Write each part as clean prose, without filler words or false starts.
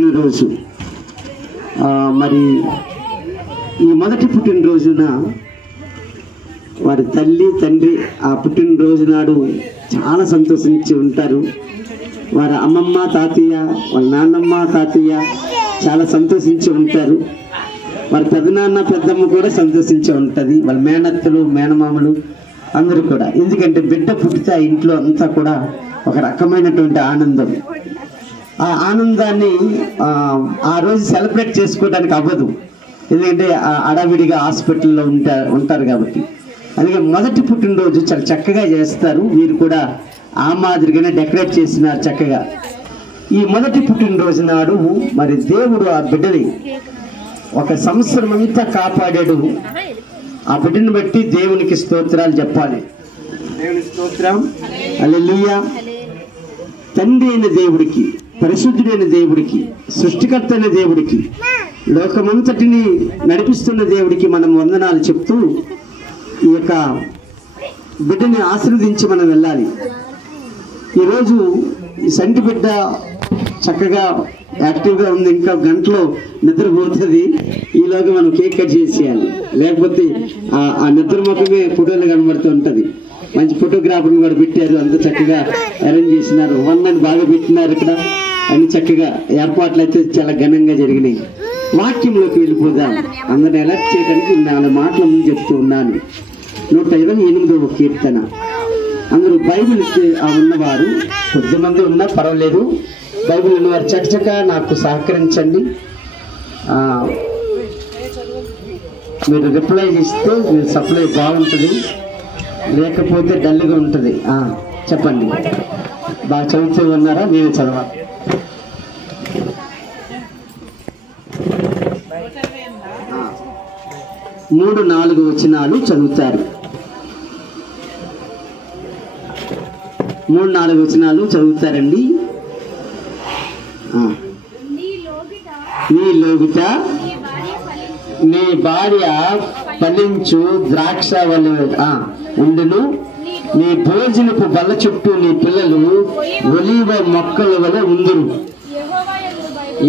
పుట్టినరోజు. మరి ఈ మొదటి పుట్టినరోజున వారి తల్లి తండ్రి ఆ పుట్టినరోజు నాడు చాలా సంతోషించి ఉంటారు. వారి అమ్మమ్మ తాతయ్య, వాళ్ళ నాన్నమ్మ తాతయ్య చాలా సంతోషించి ఉంటారు. వారి పెద్దనాన్న పెద్దమ్మ కూడా సంతోషించి ఉంటుంది. వాళ్ళ మేనత్తలు మేనమామలు అందరూ కూడా. ఎందుకంటే బిడ్డ పుట్టితే ఆ ఇంట్లో అంతా కూడా ఒక రకమైనటువంటి ఆనందం. ఆ ఆనందాన్ని ఆ రోజు సెలబ్రేట్ చేసుకోవడానికి అవ్వదు, ఎందుకంటే అడావిడిగా హాస్పిటల్లో ఉంటారు కాబట్టి. అందుకే మొదటి పుట్టినరోజు చాలా చక్కగా చేస్తారు. వీరు కూడా ఆ మాదిరిగానే డెకరేట్ చేసినారు చక్కగా. ఈ మొదటి పుట్టినరోజు నాడు మరి దేవుడు ఆ బిడ్డని ఒక సంవత్సరం అంతా కాపాడాడు. ఆ బిడ్డను బట్టి దేవునికి స్తోత్రాలు చెప్పాలి. దేవుని స్తోత్రం, హల్లెలూయా. తండ్రి అయిన దేవుడికి, పరిశుద్ధుడైన దేవుడికి, సృష్టికర్త అయిన దేవుడికి, లోకమంతటిని నడిపిస్తున్న దేవుడికి మనం వందనాలు చెప్తూ ఈ యొక్క బిడ్డని ఆశీర్వదించి మనం వెళ్ళాలి. ఈరోజు ఈ సంటి బిడ్డ చక్కగా యాక్టివ్గా ఉంది. ఇంకా గంటలో నిద్రపోతుంది. ఈలోగా మనం కేక్ కట్ చేసేయాలి, లేకపోతే ఆ నిద్ర ముఖమే ఫోటోలు కనబడుతూ ఉంటుంది. మంచి ఫోటోగ్రాఫర్ని కూడా పెట్టారు, అంత చక్కగా అరేంజ్ చేసినారు. వన్నని బాగా పెట్టినారు. ఇక్కడ అన్ని చక్కగా ఏర్పాట్లు అయితే చాలా ఘనంగా జరిగినాయి. వాక్యంలోకి వెళ్ళిపోదాం. అందరిని ఎలర్ట్ చేయడానికి 4 మాటల ముందు చెప్తూ ఉన్నాను. 128వ కీర్తన. అందరూ బైబిల్ ఉన్నవారు కొద్దిమంది ఉన్నా పర్వాలేదు, బైబిల్ ఉన్నవారు చకచక నాకు సహకరించండి. మీరు రిప్లై ఇస్తే మీరు సప్లై బాగుంటుంది, లేకపోతే డల్గా ఉంటుంది. చెప్పండి, బాగా చదువుతూ ఉన్నారా? నేను చదవాలి. 3-4 వచనాలు చదువుతారు. 3-4 వచనాలు చదువుతారండి. నీ లోగిట నీ భార్య ఫలించు ద్రాక్ష వలె ఉండును. నీ భోజనపు బల్ల చుట్టూ నీ పిల్లలు ఒలీవ మొక్కల వలె ఉందురు.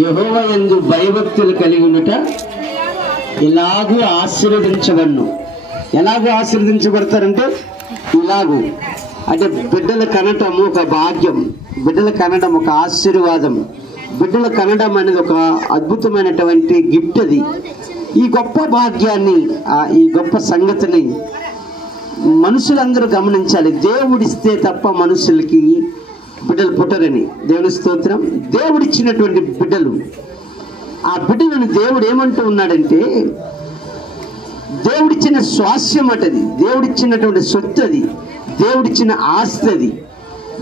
యెహోవా యందు భయభక్తులు కలిగి ఉండుట ఇలాగూ ఆశీర్వదించబడును. ఎలాగూ ఆశీర్వదించబడతారంటే ఇలాగూ, అంటే బిడ్డలు కనటం ఒక భాగ్యం, బిడ్డలు కనడం ఒక ఆశీర్వాదం, బిడ్డలు కనడం అనేది ఒక అద్భుతమైనటువంటి గిఫ్ట్. అది ఈ గొప్ప భాగ్యాన్ని, ఈ గొప్ప సంగతిని మనుషులందరూ గమనించాలి. దేవుడిస్తే తప్ప మనుషులకి బిడ్డలు పుట్టరని. దేవుని స్తోత్రం. దేవుడిచ్చినటువంటి బిడ్డలు, ఆ బిడ్డలను దేవుడు ఏమంటూ ఉన్నాడంటే దేవుడిచ్చిన స్వాస్యం అటది, దేవుడిచ్చినటువంటి సొత్తు అది, దేవుడిచ్చిన ఆస్తి అది.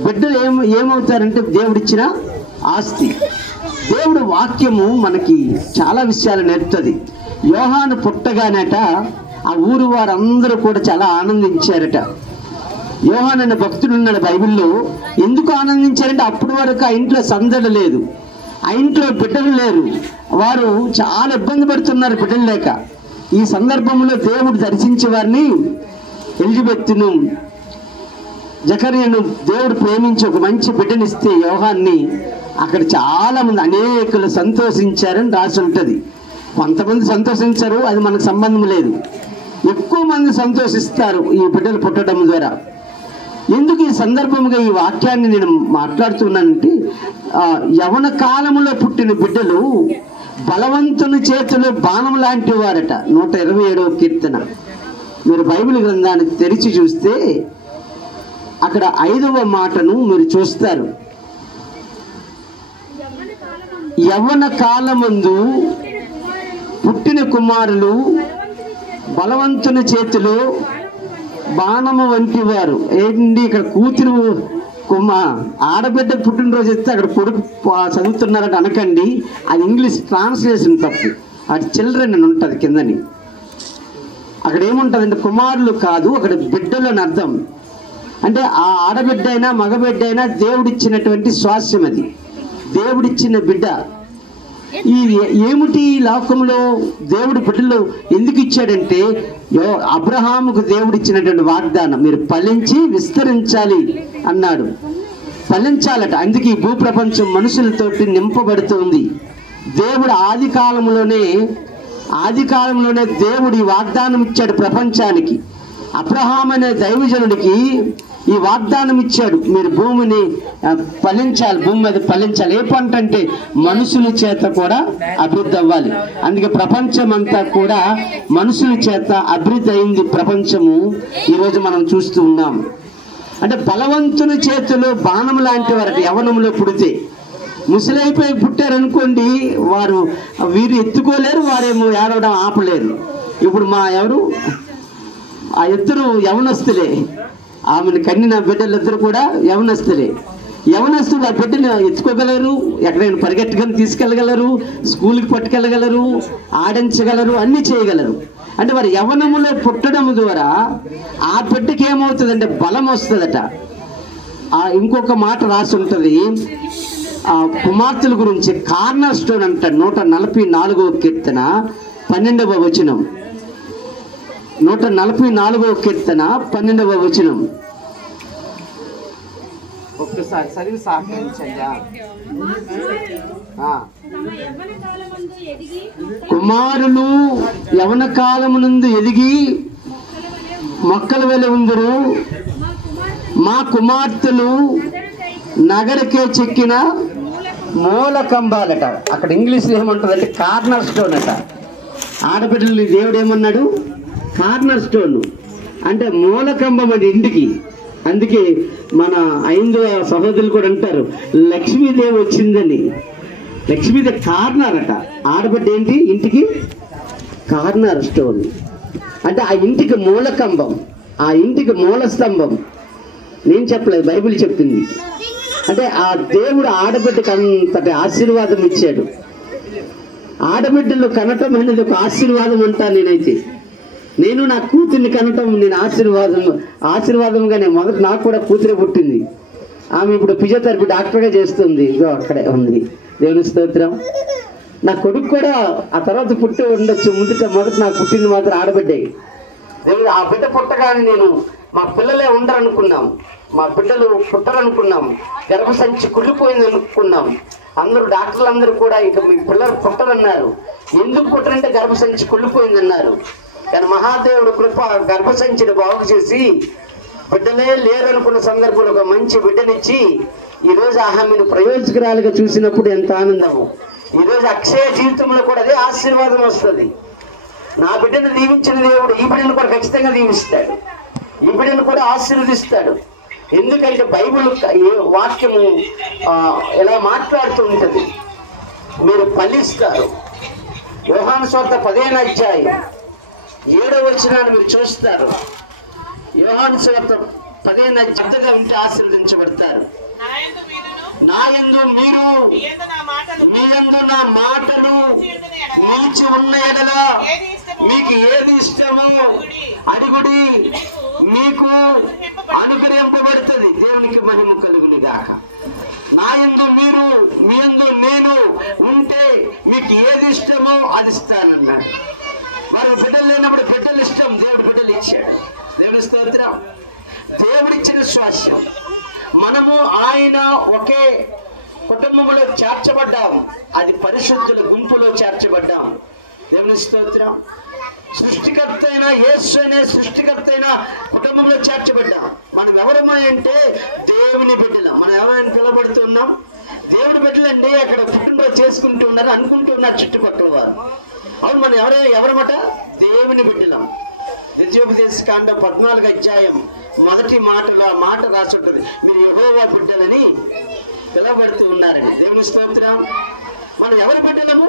బిడ్డలు ఏమవుతారంటే దేవుడిచ్చిన ఆస్తి. దేవుడు వాక్యము మనకి చాలా విషయాలు నేర్పుతుంది. యోహాను పుట్టగానట ఆ ఊరు వారందరూ కూడా చాలా ఆనందించారట. యోహాను అనే భక్తుడు ఉన్నాడు బైబిల్లో. ఎందుకు ఆనందించారంటే అప్పటి వరకు ఆ ఇంట్లో సందడి లేదు, ఆ ఇంట్లో బిడ్డలు లేరు, వారు చాలా ఇబ్బంది పడుతున్నారు బిడ్డలు లేక. ఈ సందర్భంలో దేవుడు దర్శించే వారిని, ఎలిజబెత్తును జకర్యాను దేవుడు ప్రేమించి ఒక మంచి బిడ్డనిస్తే యోహాన్ని, అక్కడ చాలా మంది అనేకులు సంతోషించారని రాసి ఉంటుంది. కొంతమంది సంతోషించారు, అది మనకు సంబంధం లేదు. ఎక్కువ మంది సంతోషిస్తారు ఈ బిడ్డలు పుట్టడం ద్వారా. ఎందుకు ఈ సందర్భంగా ఈ వాక్యాన్ని నేను మాట్లాడుతున్నానంటే, యవన కాలంలో పుట్టిన బిడ్డలు బలవంతుని చేతిలో బాణం లాంటి వారట. 127వ కీర్తన. మీరు బైబిల్ గ్రంథాన్ని తెరిచి చూస్తే అక్కడ 5వ మాటను మీరు చూస్తారు. యవ్వన కాలమందు పుట్టిన కుమారులు బలవంతుని చేతిలో బాణము వంటి వారు. ఏంటి ఇక్కడ కూతురు ఆడబిడ్డ పుట్టినరోజు ఇస్తే అక్కడ కొడుకు చదువుతున్నారని అనకండి, అది ఇంగ్లీష్ ట్రాన్స్లేషన్ తప్పు. అది చిల్డ్రన్ అని ఉంటుంది కిందని. అక్కడ ఏముంటుందంటే కుమారులు కాదు, అక్కడ బిడ్డలు అని అర్థం. అంటే ఆ ఆడబిడ్డ అయినా మగబిడ్డ అయినా దేవుడిచ్చినటువంటి స్వాస్యం, అది దేవుడిచ్చిన బిడ్డ. ఈ ఏమిటి లోకంలో దేవుడు బిడ్డలు ఎందుకు ఇచ్చాడంటే, అబ్రహాముకు దేవుడిచ్చినటువంటి వాగ్దానం, మీరు ఫలించి విస్తరించాలి అన్నాడు. ఫలించాలట. అందుకే ఈ భూప్రపంచం మనుషులతోటి నింపబడుతుంది. దేవుడు ఆది కాలంలోనే దేవుడు ఈ వాగ్దానం ఇచ్చాడు ప్రపంచానికి. అబ్రహాం అనే దైవజనుడికి ఈ వాగ్దానం ఇచ్చాడు, మీరు భూమిని ఫలించాలి, భూమి మీద ఫలించాలి. ఏ పంట అంటే మనుషుల చేత కూడా అభివృద్ధి అవ్వాలి. అందుకే ప్రపంచం అంతా కూడా మనుషుల చేత అభివృద్ధి అయింది. ప్రపంచము ఈరోజు మనం చూస్తూ ఉన్నాం. అంటే బలవంతుని చేతిలో బాణం లాంటి వారికి యవ్వనంలో పుడితే, ముసలైపోయి పుట్టారనుకోండి, వీరు ఎత్తుకోలేరు, వారేమో ఏడవడం ఆపలేరు. ఇప్పుడు ఆ ఇద్దరు యవనస్తులే, ఆమెను కన్నిన బిడ్డలిద్దరు కూడా యవనస్తులే. యవనస్తులు ఆ బిడ్డను ఎత్తుకోగలరు, ఎక్కడైనా పరిగెట్టుకొని తీసుకెళ్ళగలరు, స్కూల్కి పట్టుకెళ్ళగలరు, ఆడించగలరు, అన్నీ చేయగలరు. అంటే వారి యవనములో పుట్టడం ద్వారా ఆ బిడ్డకి ఏమవుతుందంటే బలం వస్తుందట. ఇంకొక మాట రాసి ఉంటుంది ఆ కుమార్తెల గురించి, కార్నర్ స్టోన్ అంట. 144వ కీర్తన 12వ వచనం. 144వ కీర్తన 12వ వచనం. ఒక్కసారి చదివి సహకరించయ్యా. కుమారులు యవన కాలమునందు ఎదిగి మొక్కల వలె ఉందరు, మా కుమార్తెలు నగరకే చెక్కిన మూల కంబాలట. అక్కడ ఇంగ్లీష్లో ఏమంటుందంటే కార్నర్ స్టోన్ అట. ఆడబిడ్డలు దేవుడు ఏమన్నాడు? కార్నర్ స్టోన్ అంటే మూలకంబం అది ఇంటికి. అందుకే మన ఐందవ సహోదరులు కూడా అంటారు లక్ష్మీదేవి వచ్చిందని. లక్ష్మీదేవి కార్నర్ అట. ఆడబిడ్డ ఏంటి? ఇంటికి కార్నర్ స్టోన్ అంటే ఆ ఇంటికి మూలకంబం, ఆ ఇంటికి మూల స్తంభం. నేను చెప్పలేదు, బైబిల్ చెప్పింది. అంటే ఆ దేవుడు ఆడబిడ్డకి అంతటి ఆశీర్వాదం ఇచ్చాడు. ఆడబిడ్డలు కనటం అనేది ఒక ఆశీర్వాదం అంటా నేనైతే. నేను నా కూతుర్ని కనటం నేను ఆశీర్వాదంగానే. మొదట నాకు కూడా కూతురే పుట్టింది. ఆమె ఇప్పుడు ఫిజియోథెరపీ డాక్టర్గా చేస్తుంది, ఇగో అక్కడే ఉంది. దేవుని స్తోత్రం. నా కొడుకు కూడా ఆ తర్వాత పుట్టి ఉండొచ్చు. మొదట నాకు పుట్టింది మాత్రం ఆడబిడ్డే. దేవుడు ఆ బిడ్డ పుట్టగానే నేను మా పిల్లలే ఉండరనుకున్నాం, మా బిడ్డలు పుట్టరనుకున్నాం, గర్భసంచి కుళ్ళిపోయింది అనుకున్నాం. డాక్టర్లు అందరూ కూడా ఇక మీ పిల్లలు పుట్టరన్నారు. ఎందుకు పుట్టరంటే గర్భసంచి కుళ్ళిపోయింది అన్నారు. కానీ మహాదేవుడు కృప గర్భసంచిని బాగు చేసి బిడ్డలే లేరనుకున్న సందర్భంలో ఒక మంచి బిడ్డనిచ్చి ఈరోజు ఆమెను ప్రయోజకురాలుగా చూసినప్పుడు ఎంత ఆనందము. ఈరోజు అక్షయ జీవితంలో కూడా అదే ఆశీర్వాదం వస్తుంది. నా బిడ్డను దీవించిన దేవుడు ఈ బిడ్డను కూడా ఖచ్చితంగా దీవిస్తాడు, ఈ బిడ్డను కూడా ఆశీర్వదిస్తాడు. ఎందుకంటే బైబిల్ వాక్యము ఎలా మాట్లాడుతూ ఉంటుంది, మీరు ఫలిస్తారు. యోహాను సువార్త 15వ అధ్యాయం 7వ వచనాన్ని మీరు చూస్తారు. యోహాను సువార్త 15వ అధ్యాయం ఉంటే ఆశీర్వదించబడతారు. నా యందు మీరు మీ యందు నా మాటలు నిలిచి ఉన్న ఎడల మీకు ఏది ఇష్టమో అడుగుడి, మీకు అనుగ్రహింపబడుతుంది. దేవునికి మహిమ కలుగును గాక. నా యందు మీరు మీ యందు నేను ఉంటే మీకు ఏది ఇష్టమో అది ఇస్తానన్నాడు. వారు బిడ్డలు లేనప్పుడు బిడ్డలు ఇష్టం, దేవుడు బిడ్డలు ఇచ్చాడు. దేవుని స్తోత్రం. దేవుడిచ్చిన స్వాస్యం. మనము ఆయన ఒకే కుటుంబంలో చేర్చబడ్డాం, అది పరిశుద్ధుల గుంపులో చేర్చబడ్డాం. దేవుని స్తోత్రం. సృష్టికర్త అయిన యేసు అనే సృష్టికర్త అయిన కుటుంబంలో చేర్చబడ్డాం. మనం ఎవరమా అంటే దేవుని బిడ్డలం. మనం ఎవరైనా పిలబడుతున్నాం దేవుని బిడ్డలండి. అక్కడ పుట్టినరోజు చేసుకుంటూ ఉన్నారు అనుకుంటూ ఉన్నారు చుట్టుపక్కల వారు. అవును, మనం ఎవరమాట? దేవుని బిడ్డలం. ద్వితీయోపదేశకాండం 14వ అధ్యాయం మొదటి మాట రాసి ఉంటుంది, మీరు యెహోవా బిడ్డలని పిలవబడుతూ ఉన్నారని. దేవుని స్తోత్రం. మనం ఎవరి బిడ్డలము?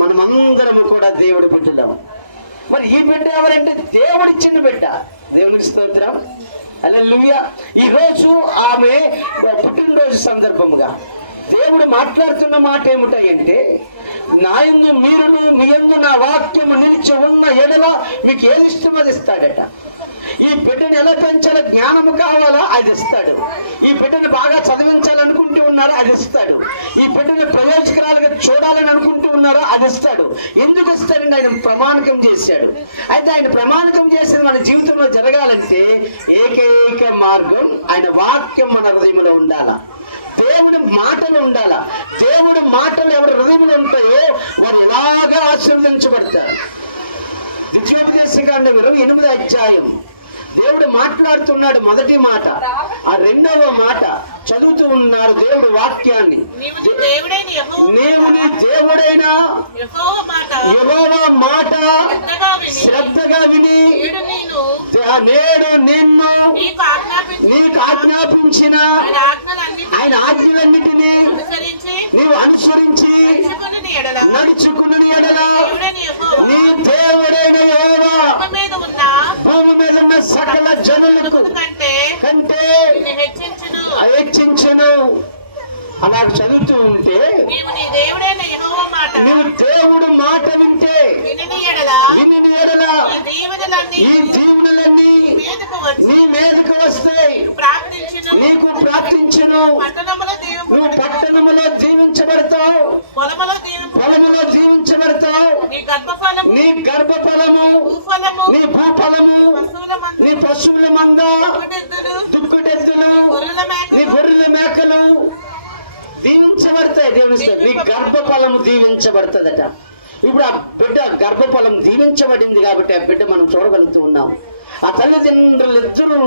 మనమందరము కూడా దేవుడి బిడ్డలము. మరి ఈ బిడ్డ ఎవరంటే దేవుడిచ్చిన బిడ్డ. దేవునికి స్తోత్రం. హల్లెలూయా. ఈరోజు ఆమె పుట్టినరోజు సందర్భముగా దేవుడు మాట్లాడుతున్న మాట ఏమిటంటే, నా యందు మీరును మీ యందు నా వాక్యము నిలిచి ఉన్న ఎడల మీకు ఏది ఇష్టమో అది ఇస్తాడట. ఈ బిడ్డను ఎలా పెంచాలో జ్ఞానము కావాలా అది ఇస్తాడు. ఈ బిడ్డను బాగా చదివించాలనుకుంటూ ఉన్నారా అది ఇస్తాడు. ఈ బిడ్డను ప్రయోజకరాలుగా చూడాలని అనుకుంటూ ఉన్నారా అది ఇస్తాడు. ఎందుకు ఇస్తాడంటే ఆయన ప్రమాణకం చేశాడు. అయితే ఆయన ప్రమాణకం చేసిన మన జీవితంలో జరగాలంటే ఏకైక మార్గం ఆయన వాక్యం మన హృదయంలో ఉండాలా, దేవుడి మాటలు ఉండాలా. దేవుడి మాటలు ఎవరి హృదయంలో ఉంటే ఆశీర్వదించబడతారు. ద్వితీయోపదేశకాండం 28వ అధ్యాయం దేవుడు మాట్లాడుతున్నాడు. మొదటి మాట, ఆ రెండవ మాట చదువుతూ ఉన్నారు దేవుడు వాక్యాన్ని. నీవు నీ దేవుడైన యెహోవా మాట శ్రద్ధగా విని నేడు నిన్ను నీకు ఆజ్ఞాపించిన ఆయన ఆజ్ఞలన్నిటినీ నీవు అనుసరించి నడుచుకుని ఎడల నీ దేవుడైన యెహోవా భూమి మీద ఉన్న సకల జనులకు కంటే హెచ్చించును అలా చదువుతూ ఉంటే, నువ్వు దేవుడు మాట వింటే విని ఎడల ఈ దీవెనలన్నీ నీ మీదకు వస్తాయి, నీకు ప్రార్థించును. నువ్వు పట్టణములో దీవించబడతావు, పొలములో దీవించబడతావు. నీ గర్భఫలము, నీ భూఫలము, నీ పశువుల మంద, దుక్కుటెద్దులు, నీ గొర్రెల మేకలు దీవించబడతాయి. దేవుని నీ గర్భఫలము దీవించబడుతుందట. ఇప్పుడు ఆ బిడ్డ గర్భఫలం దీవించబడింది కాబట్టి ఆ బిడ్డ మనం చూడగలుగుతూ ఉన్నాం. ఆ తల్లిదండ్రులు ఇద్దరు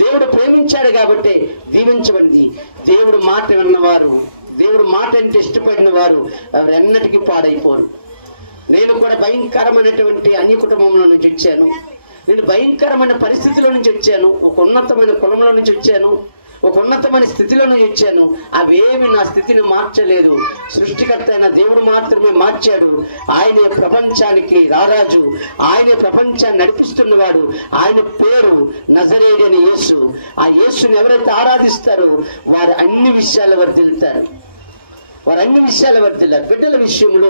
దేవుడు ప్రేమించాడు కాబట్టి దీవించబడింది. దేవుడు మాట విన్నవారు, దేవుడు మాట అంటే ఇష్టపడిన వారు ఎన్నటికీ పాడైపోరు. నేను కూడా భయంకరమైనటువంటి అన్య కుటుంబంలో నుంచి వచ్చాను. నేను భయంకరమైన పరిస్థితిలో నుంచి వచ్చాను. ఒక ఉన్నతమైన కులంలో నుంచి వచ్చాను, ఒక ఉన్నతమైన స్థితిలో నుంచి వచ్చాను. అవేమి నా స్థితిని మార్చలేదు. సృష్టికర్త అయిన దేవుడు మాత్రమే మార్చాడు. ఆయనే ప్రపంచానికి రారాజు, ఆయనే ప్రపంచాన్ని నడిపిస్తున్నవాడు. ఆయన పేరు నజరేయుడైన యేసు. ఆ యేసుని ఎవరైతే ఆరాధిస్తారో వారు అన్ని విషయాలు వర్ధిల్లుతారు. బిడ్డల విషయంలో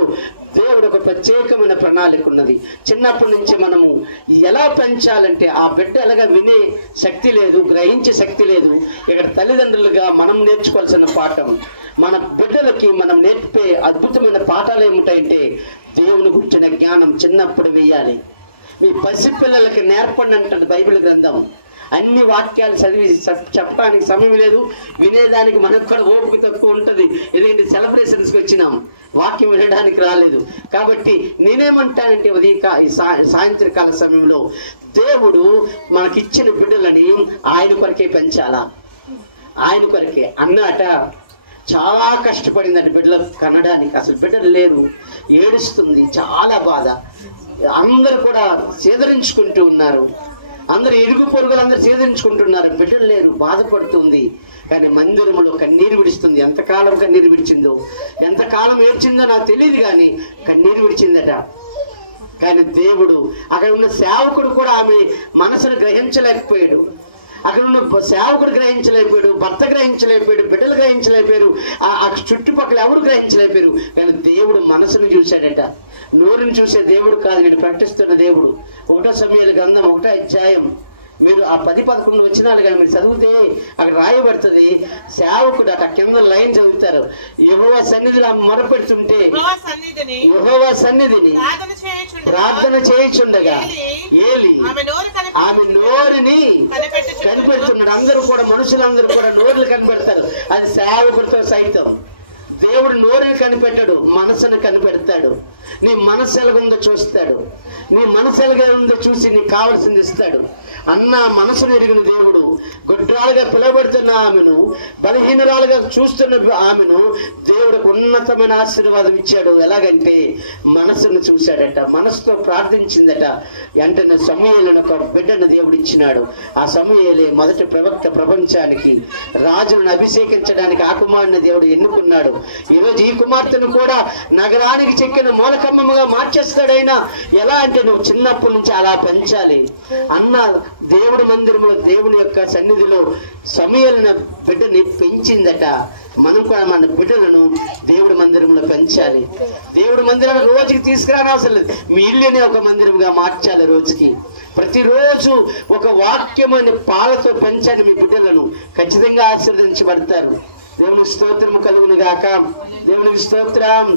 దేవుడు ఒక ప్రత్యేకమైన ప్రణాళిక ఉన్నది. చిన్నప్పటి నుంచి మనము ఎలా పెంచాలంటే ఆ బిడ్డ ఎలాగా వినే శక్తి లేదు, గ్రహించే శక్తి లేదు. ఇక్కడ తల్లిదండ్రులుగా మనం నేర్చుకోవాల్సిన పాఠం, మన బిడ్డలకి మనం నేర్పే అద్భుతమైన పాఠాలు ఏమిటంటే దేవుని గురించిన జ్ఞానం చిన్నప్పుడు వేయాలి. మీ పసిపిల్లలకి నేర్పండి అంటాడు బైబిల్ గ్రంథం. అన్ని వాక్యాలు చదివి చెప్పడానికి సమయం లేదు, వినేదానికి మనకు కూడా ఓపిక తక్కువ ఉంటుంది. ఎందుకంటే సెలబ్రేషన్స్కి వచ్చినాం, వాక్యం వినడానికి రాలేదు. కాబట్టి నేనేమంటానంటే సాయంత్రకాల సమయంలో దేవుడు మనకిచ్చిన బిడ్డలని ఆయన కొరకే పెంచాలా, ఆయన కొరకే. అన్నట చాలా కష్టపడిందండి బిడ్డలు కనడానికి. అసలు బిడ్డలు లేరు, ఏడుస్తుంది, చాలా బాధ. అందరు కూడా సేదరించుకుంటూ ఉన్నారు, అందరు ఇరుగు పొరుగులు అందరు సేదరించుకుంటున్నారు. బిడ్డలు లేరు, బాధపడుతుంది. కానీ మందిరములో కన్నీరు విడుస్తుంది. ఎంతకాలం కన్నీరు విడిచిందో, ఎంతకాలం ఏడ్చిందో నాకు తెలియదు, కానీ కన్నీరు విడిచిందట. కానీ దేవుడు, అక్కడ ఉన్న సేవకుడు కూడా ఆమె మనసును గ్రహించలేకపోయాడు. అక్కడ ఉన్న సేవకుడు గ్రహించలేకపోయాడు, భర్త గ్రహించలేకపోయాడు, బిడ్డలు గ్రహించలేకపోయారు, ఆ చుట్టుపక్కల ఎవరు గ్రహించలేకపోయారు. కానీ దేవుడు మనసును చూశాడట. నోరుని చూసే దేవుడు కాదు, నేను ప్రకటిస్తున్న దేవుడు. 1వ సమూయేలు గ్రంథం 1వ అధ్యాయం మీరు ఆ 10-11 వచనాలు కానీ మీరు చదివితే అక్కడ రాయబడుతుంది. సేవకుడు అక్కడ కింద లైన్ చదువుతారు. యెహోవా సన్నిధిలో మొరపెడుతుంటే, యెహోవా సన్నిధిని ప్రార్థన చేయుచుండగా ఏలి ఆమె నోరుని కనిపెడుతున్నాడు. అందరూ కూడా, మనుషులందరూ కూడా నోరులు కనిపెడతారు, అది సేవకుడితో సైతం. దేవుడు నోరుని కనిపెట్టాడు, మనసును కనిపెడతాడు. నీ మనసు ఎలాగుందో చూస్తాడు, నీ మనసు ఎలాగా ఉందో చూసి నీకు కావాల్సింది ఇస్తాడు. అన్న మనసును ఎరిగిన దేవుడు గుడ్రాలుగా పిలువబడుతున్న ఆమెను, బలహీనరాలుగా చూస్తున్న ఆమెను దేవుడికి ఉన్నతమైన ఆశీర్వాదం ఇచ్చాడు. ఎలాగంటే మనసును చూశాడట, మనసుతో ప్రార్థించిందట. వెంటనే సమూయేలును ఒక బిడ్డను దేవుడు ఇచ్చినాడు. ఆ సమూయేలే మొదటి ప్రవక్త. ప్రపంచానికి రాజులను అభిషేకించడానికి ఆ కుమారుని దేవుడు ఎన్నుకున్నాడు. ఈరోజు ఈ కుమార్తెను కూడా నగరానికి చెక్కిన మూలకమ్మగా మార్చేస్తాడైనా. ఎలా అంటే నువ్వు చిన్నప్పటి నుంచి అలా పెంచాలి. అన్న దేవుడి మందిరంలో, దేవుని యొక్క సన్నిధిలో సమూయేలు బిడ్డని పెంచిందట. మనం కూడా మన బిడ్డలను దేవుడి మందిరంలో పెంచాలి. దేవుడి మందిరాన్ని రోజుకి తీసుకురాని అవసరం లేదు, మీ ఇల్లునే ఒక మందిరంగా మార్చాలి. రోజుకి ప్రతిరోజు ఒక వాక్యమైన పాలతో పెంచండి మీ బిడ్డలను, ఖచ్చితంగా ఆశీర్వదించబడతారు. దేవునికి స్తోత్రం కలుగును గాక. దేవునికి స్తోత్రం.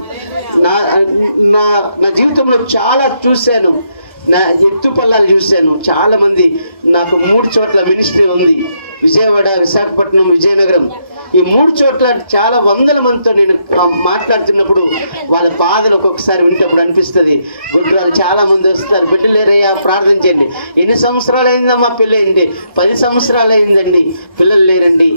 నా జీవితంలో చాలా చూశాను, నా ఎత్తు పల్లాలు చూశాను. చాలా మంది, నాకు 3 చోట్ల మినిస్ట్రీ ఉంది, విజయవాడ, విశాఖపట్నం, విజయనగరం. ఈ 3 చోట్ల చాలా వందల మందితో నేను మాట్లాడుతున్నప్పుడు వాళ్ళ బాధలు ఒక్కొక్కసారి వింటప్పుడు అనిపిస్తుంది. గుడ్రాలు చాలా మంది వస్తారు, బిడ్డలు లేరయ్యా ప్రార్థన చేయండి. ఎన్ని సంవత్సరాలు అయిందమ్మా పెళ్ళయింది? 10 సంవత్సరాలు అయిందండి, పిల్లలు లేరండి.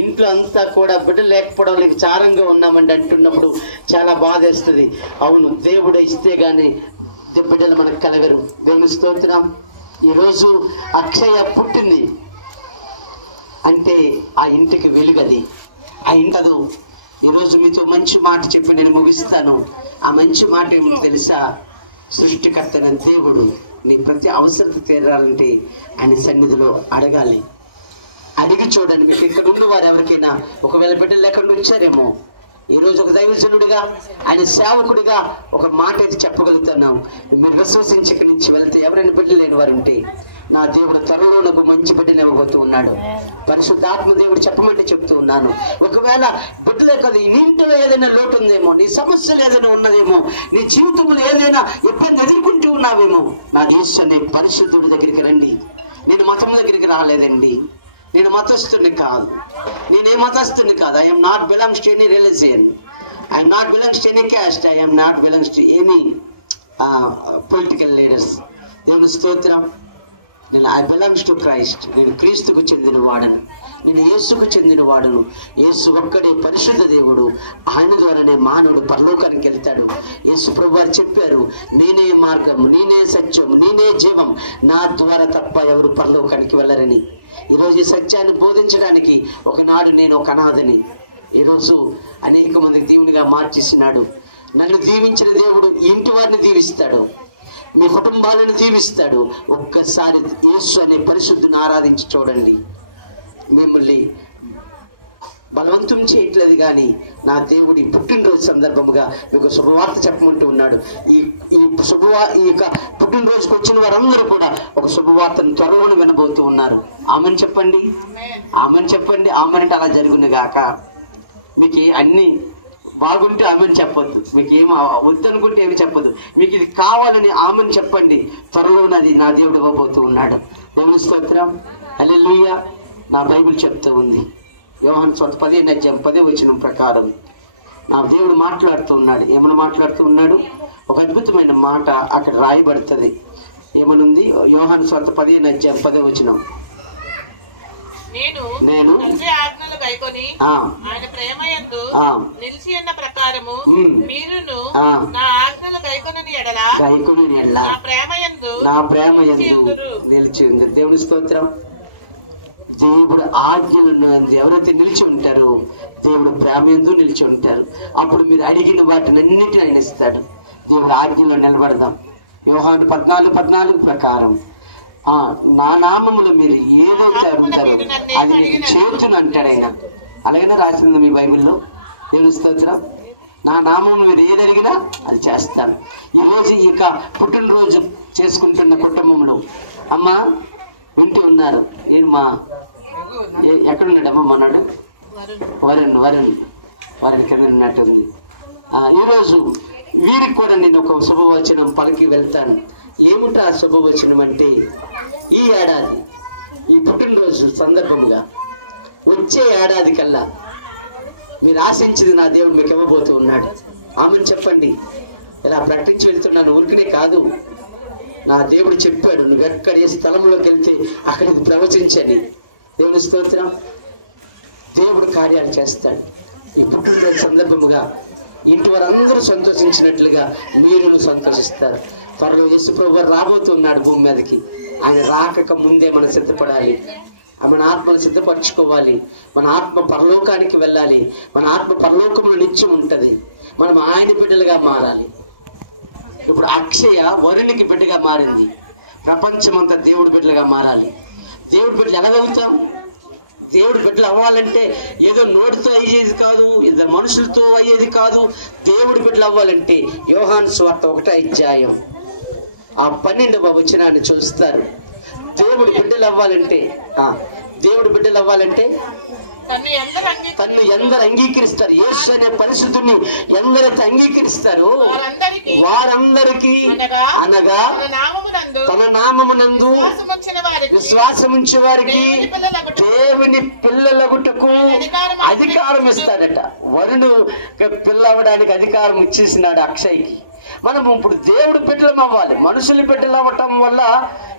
ఇంట్లో అంతా కూడా బిడ్డలు లేకపోవడం లేక చారంగా ఉన్నామండి అంటున్నప్పుడు చాలా బాధ వేస్తుంది. అవును, దేవుడు ఇస్తే గానీ బిడ్డలు మనకు కలగరు. దేవుని స్తోత్రం. ఈరోజు అక్షయ పుట్టింది అంటే ఆ ఇంటికి వెలుగది, ఆ ఇంటదు. ఈరోజు మీతో మంచి మాట చెప్పి నేను ముగిస్తాను. ఆ మంచి మాట ఏమిటి తెలుసా? సృష్టికర్తన దేవుడు నీ ప్రతి అవసరత తీరాలంటే ఆయన సన్నిధిలో అడగాలి. అడిగి చూడండి. మీకు ఇక్కడ ఉన్న వారు ఎవరికైనా ఒకవేళ బిడ్డలు లేకుండా వచ్చారేమో, ఈరోజు ఒక దైవజనుడిగా, ఆయన సేవకుడిగా ఒక మాట అయితే చెప్పగలుగుతున్నాం. మీరు విశ్వసించి ఇక్కడి నుంచి వెళ్తే ఎవరైనా బిడ్డలు లేని వారు ఉంటే నా దేవుడు త్వరలో నాకు మంచి బిడ్డలు ఇవ్వబోతూ ఉన్నాడు. పరిశుద్ధాత్మ దేవుడు చెప్పమంటే చెప్తూ ఉన్నాను. ఒకవేళ బిడ్డలే కదా నీ ఇంట్లో ఏదైనా లోటు ఉందేమో, నీ సమస్యలు ఏదైనా ఉన్నదేమో, నీ జీవితంలో ఏదైనా ఇబ్బంది ఎదుర్కొంటూ ఉన్నావేమో, నా దేశాన్ని పరిశుద్ధుడి దగ్గరికి రండి. నేను మతం దగ్గరికి రాలేదండి, నేను మతస్థుని కాదు, నేనే మతస్థుని కాదు. I'm not belongs to any religion, I'm not belongs to any caste, I'm not belongs to any political leaders. దేవుని స్తోత్రం. నేను ఐ బిలాంగ్స్ టు క్రైస్ట్. నేను క్రీస్తుకు చెందిన వాడను, నేను యేసుకు చెందిన వాడును. యేసు ఒక్కడే పరిశుద్ధ దేవుడు. ఆయన ద్వారానే మానవుడు పరలోకానికి వెళ్తాడు. యేసు ప్రభు వారు చెప్పారు, నేనే మార్గం, నేనే సత్యం, నేనే జీవం, నా ద్వారా తప్ప ఎవరు పరలోకానికి వెళ్ళరని. ఈరోజు ఈ సత్యాన్ని బోధించడానికి ఒకనాడు నేను ఒక అనాథని, ఈరోజు అనేక మందికి దేవునిగా మార్చేసినాడు. నన్ను దీవించిన దేవుడు ఇంటి వారిని దీవిస్తాడు, మీ కుటుంబాలను దీవిస్తాడు. ఒక్కసారి యేసు అనే పరిశుద్ధిని ఆరాధించి చూడండి. మిమ్మల్ని బలవంతం చేయట్లేదు కానీ నా దేవుడి పుట్టినరోజు సందర్భముగా మీకు శుభవార్త చెప్పమంటూ ఉన్నాడు. ఈ యొక్క పుట్టినరోజుకు వచ్చిన వారందరూ కూడా ఒక శుభవార్తను త్వరలో వినబోతూ ఉన్నారు. ఆమెను చెప్పండి, ఆమెను చెప్పండి. ఆమెనంటే అలా జరుగును గాక. మీకు అన్ని బాగుంటే ఆమెను చెప్పొద్దు, మీకు ఏమి వద్దనుకుంటే ఏమి చెప్పొద్దు. మీకు ఇది కావాలని ఆమెను చెప్పండి. త్వరలోనే అది నా దేవుడు ఇవ్వబోతూ ఉన్నాడు. దేవుని స్తోత్రం. హల్లెలూయా. నా బైబిల్ చెప్తూ ఉంది, యోహాను సువార్త 10:10 ప్రకారం నా దేవుడు మాట్లాడుతూ ఉన్నాడు. ఏమని మాట్లాడుతూ ఉన్నాడు? ఒక అద్భుతమైన మాట అక్కడ రాయబడుతుంది. ఏమనుంది? యోహాను సువార్త 10:10 నేను ఆజ్ఞలు గైకొని ఆయన ప్రేమయందు నిలిచి ఉన్న ప్రకారము మీరును నా ఆజ్ఞలు గైకొనని ఎడల నా ప్రేమయందు నిలిచి ఉంది. దేవుని స్తోత్రం. దేవుడు ఆజ్ఞలను ఎవరైతే నిలిచి ఉంటారో దేవుడు ప్రేమయందు నిలిచి ఉంటారు. అప్పుడు మీరు అడిగిన వాటిని అన్నిటిని ఆయన ఇస్తాడు. దేవుడు ఆజ్ఞలో నిలబడదాం. యోహాను 14:14 ప్రకారం నా నామములు మీరు ఏదైతే అడుగుతారో అది మీకు చేతును అంటాడు ఆయన. అలాగైనా రాసింది మీ బైబిల్లో. దేవుని స్తోత్రం. నా నామములు మీరు ఏది అడిగినా అది చేస్తాను. ఈరోజు ఇక పుట్టినరోజు చేసుకుంటున్న కుటుంబంలో అమ్మ వింటూ ఉన్నారు. ఏమా ఎక్కడున్నాడమ్మా? మన్నాడు వరుణ్ కింద ఉన్నట్టుంది. ఈరోజు వీరికి కూడా నేను ఒక శుభవచనం పలికి వెళ్తాను. ఏమిటా శుభవచనం అంటే, ఈ ఏడాది ఈ పుట్టినరోజు సందర్భంగా వచ్చే ఏడాది కల్లా మీరు ఆశించింది నా దేవుడు మీకు ఇవ్వబోతూ ఉన్నాడు. ఆమెను చెప్పండి. ఇలా ప్రకటించి వెళ్తున్నాను, ఊరికనే కాదు. నా దేవుడు చెప్పాడు, నువ్వు ఎక్కడ ఏ స్థలంలోకి వెళ్తే అక్కడికి ప్రవచించని. దేవుని స్తోత్రం. దేవుడు కార్యాలు చేస్తాడు. ఈ పుట్టినరోజు సందర్భముగా ఇంటి వారందరూ సంతోషించినట్లుగా మీరు సంతోషిస్తారు. త్వరలో యేసు ప్రభువు రాబోతున్నాడు భూమి మీదకి. ఆయన రాకక ముందే మనం సిద్ధపడాలి. మన ఆత్మను సిద్ధపరచుకోవాలి. మన ఆత్మ పరలోకానికి వెళ్ళాలి. మన ఆత్మ పరలోకంలో నిత్యం ఉంటుంది. మనం ఆయన బిడ్డలుగా మారాలి. ఇప్పుడు అక్షయ వరునికి బిడ్డగా మారింది. ప్రపంచమంతా దేవుడి బిడ్డలుగా మారాలి. దేవుడి బిడ్డలు ఎలాగలుగుతాం? దేవుడి బిడ్డలు అవ్వాలంటే ఏదో నోటితో అయ్యేది కాదు, ఇద్దరు మనుషులతో అయ్యేది కాదు. దేవుడి బిడ్డలు అవ్వాలంటే యోహాను సువార్త 1 ఆ 12వ వచనాన్ని చూస్తారు. దేవుడి బిడ్డలు అవ్వాలంటే తన్ను ఎందరు అంగీకరిస్తారు, యేసు అనే పరిశుద్ధుని ఎందరైతే అంగీకరిస్తారో వారందరికీ అనగా తన నామమునందు విశ్వాసముంచే వారికి దేవుని పిల్లలగుటకు అధికారం ఇస్తాడట. వరుడు పిల్లవడానికి అధికారం ఇచ్చేసినాడు అక్షయ్కి. మనం ఇప్పుడు దేవుడి బిడ్డలం అవ్వాలి. మనుషుల బిడ్డలు అవ్వటం వల్ల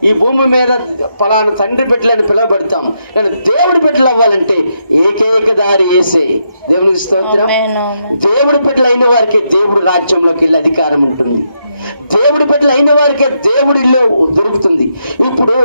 ఈ భూమి మీద పలానా తండ్రి బిడ్డలని పిలవబడతాం. కానీ దేవుడి బిడ్డలు అవ్వాలంటే ఏకైక దారి యేసే. దేవునికి స్తోత్రం. దేవుడి బిడ్డలు అయిన వారికి దేవుడి రాజ్యంలోకి వెళ్ళే అధికారం ఉంటుంది. దేవుడి బిడ్డలు అయిన వారికే దేవుడి ఇల్లు దొరుకుతుంది. ఇప్పుడు